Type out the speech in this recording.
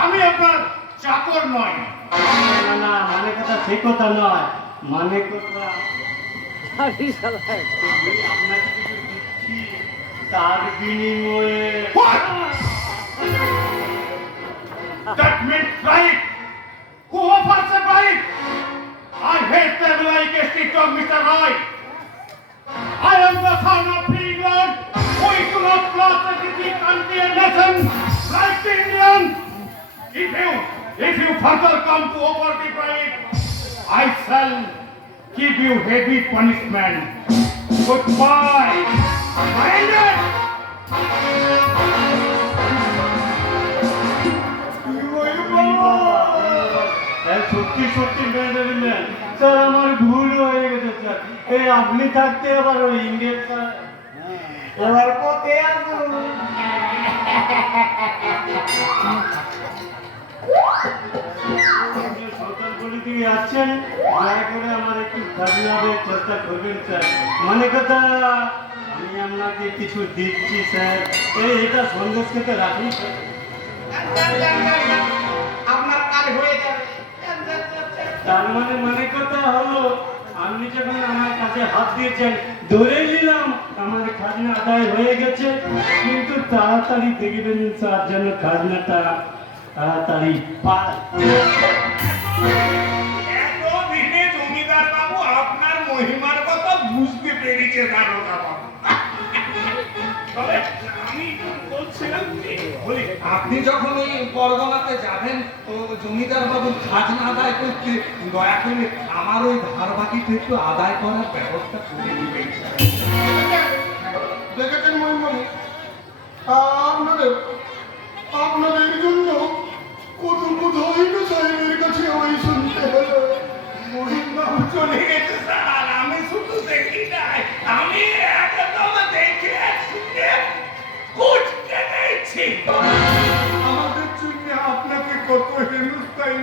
আমি আপনার চাকর নয় না না মানে কথা সেই কথা নয় মানে কথা আপনাকে কিছু দিচ্ছি তার বিনিময়ে That means right. Who offers the right? I hate them like a stick of Mr. Roy. I am the further come to offer the right, I shall give you heavy punishment. Goodbye. Mind it. হ্যাঁ, সত্যি সত্যি মেনে নেবেন sir আমার ভুল হয়ে গেছে sir এই আপনি থাকতে আবার ওই ইংরেজ স্যার এবার পথে আসুন থেকে আসছেন দয়া করে আমার একটু খাজনাদের চেষ্টা করবেন স্যার। মানে কথা আমি আপনাকে কিছু দিচ্ছি স্যার। এই এটা সন্দেশ থেকে রাখুন আপনার কাজ হয়ে যাবে। তার মানে মানে কথা হলো আপনি যখন আমার কাছে হাত দিয়েছেন ধরে নিলাম আমার খাজনা আদায় হয়ে গেছে কিন্তু তাড়াতাড়ি দেখবেন স্যার যেন খাজনাটা তাড়াতাড়ি জমিদার বাবু আপনি যখন ওই পরগনাতে যাবেন, তো জমিদার বাবুর খাজনা আদায় করতে দয়া করে আমার ওই ধার বাকিটা একটু আদায় করার ব্যবস্থা করে দিবেন। দেখেছেন মহিমবাবু আপনাদের আমাদের জন্য আপনাকে কত হেনস্থায়